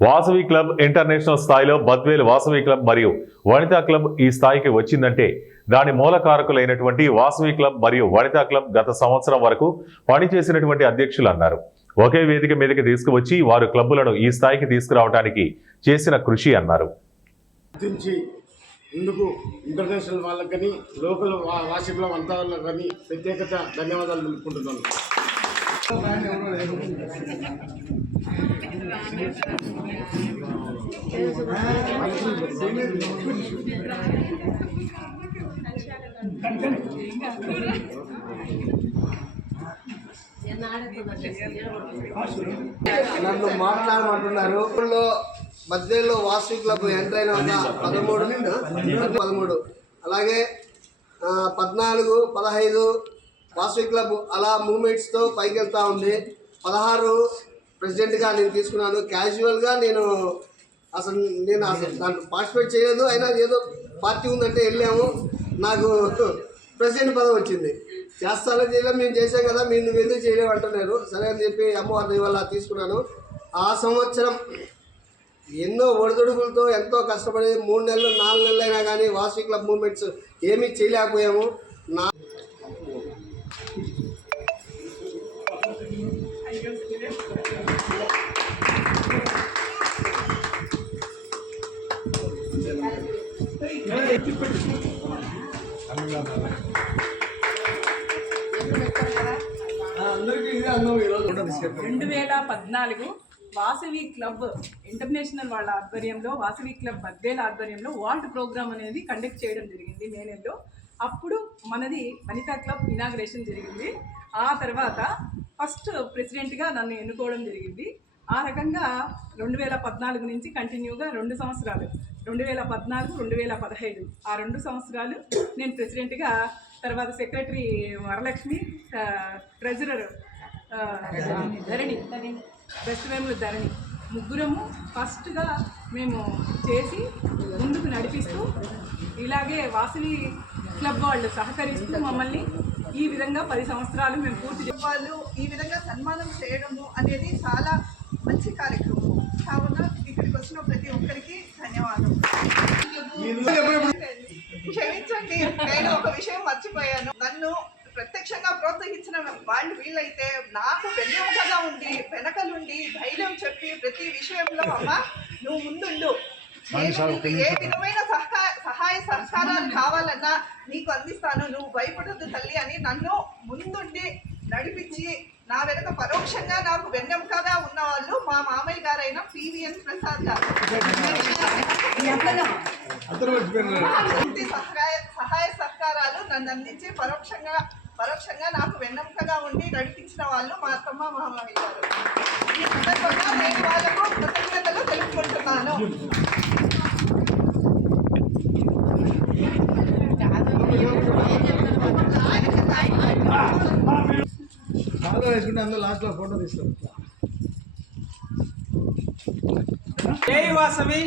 Vasavi club international స్థాయిలో Badvel Vasavi club మరియు Vanitha club ఈ స్థాయికి వచ్చిందంటే దాని మూలకారకులైనటువంటి వాసవి క్లబ్ మరియు వనితా క్లబ్ గత సంవత్సరం వరకు పనిచేసినటువంటి అధ్యక్షులు అన్నారు. ఒకే వేదిక మీదకి తీసుకువచ్చి వారు క్లబ్బులను ఈ స్థాయికి తీసుకురావడానికి చేసిన కృషి అన్నారు. ఇందుకు ఇంటర్నేషనల్ వాళ్ళకి కానీ లోకల్ వాసవి క్లబ్ అంతా వాళ్ళకి కానీ ప్రత్యేకత ధన్యవాదాలు తెలుపుకుంటున్నాను. నన్ను మాట్లాడమంటున్నారు. మధ్యలో వాసవి క్లబ్ ఎంటర్ అయిన 13 అలాగే 14, 15 వాసవి క్లబ్ అలా మూమెంట్స్తో పైకి వెళ్తూ ఉంది. 16 ప్రెసిడెంట్గా నేను తీసుకున్నాను. క్యాజువల్గా నేను అసలు దాంట్లో పార్టిసిపేట్ చేయలేదు. అయినా ఏదో పార్టీ ఉందంటే వెళ్ళాము. నాకు ప్రెసిడెంట్ పదవి వచ్చింది. చేస్తానో చేయలేము, మేము చేసాం కదా, మీరు నువ్వు ఎందుకు చేయలేము అంటున్నారు. సరే అని చెప్పి అమ్మవారి వల్ల తీసుకున్నాను. ఆ సంవత్సరం ఎన్నో ఒడిదుడుకులతో ఎంతో కష్టపడి 3 నెలలు 4 నెలలు అయినా కానీ వాసవి క్లబ్ మూమెంట్స్ ఏమీ చేయలేకపోయాము. అందరికీ 2014 వాసవి క్లబ్ ఇంటర్నేషనల్ వాళ్ళ ఆధ్వర్యంలో వాసవి క్లబ్ బద్వేల ఆధ్వర్యంలో వార్డ్ ప్రోగ్రామ్ అనేది కండక్ట్ చేయడం జరిగింది మే నెలలో. అప్పుడు మనది వనితా క్లబ్ ఇనాగ్రేషన్ జరిగింది. ఆ తర్వాత ఫస్ట్ ప్రెసిడెంట్గా నన్ను ఎన్నుకోవడం జరిగింది. ఆ రకంగా 2014 నుంచి కంటిన్యూగా 2 సంవత్సరాలు 2014, 2015 ఆ 2 సంవత్సరాలు నేను ప్రెసిడెంట్గా, తర్వాత సెక్రటరీ వరలక్ష్మి, ట్రెజరర్ ధరణి, బెస్ట్ వేముల ధరణి, ముగ్గురము ఫస్ట్గా మేము చేసి ముందుకు నడిపిస్తూ ఇలాగే వాసవి క్లబ్ వాళ్ళు సహకరిస్తూ మమ్మల్ని ఈ విధంగా 10 సంవత్సరాలు మేము పూర్తి వాళ్ళు ఈ విధంగా సన్మానం చేయడము అనేది చాలా మంచి కార్యక్రమం. కావున ఇక్కడికి వచ్చిన ప్రతి ఒక్కరికి ధన్యవాదాలు. క్షమించండి, నేను ఒక విషయం మర్చిపోయాను. నన్ను ప్రత్యక్షంగా ప్రోత్సహించిన వాళ్ళు వీళ్ళైతే నాకు వెన్నెముకగా ఉండి వెనకలుండి ధైర్యం చెప్పి ప్రతి విషయంలో అమ్మ నువ్వు ముందుండు, ఏ విధమైన సహాయ సహకారాలు కావాలన్నా నీకు అందిస్తాను, నువ్వు భయపడద్దు తల్లి అని నన్ను ముందుండి నడిపించి నా వెనక పరోక్షంగా నాకు వెన్నెముకగా ఉన్న వాళ్ళు మా మామయ్య గారైన పివిఎన్ ప్రసాద్ గారు. సహాయ సహకారాలు నన్ను అందించి పరోక్షంగా నాకు వెన్నెముకగా ఉండి నడిపించిన వాళ్ళు మా అత్తమ్మ మామయ్య గారు. ఈ సందర్భంగా నేను వాళ్ళకు కృతజ్ఞతలు తెలుపుకుంటున్నాను. అందులో లాస్ట్లో ఫోటో తీస్తాం. జై వాసవి.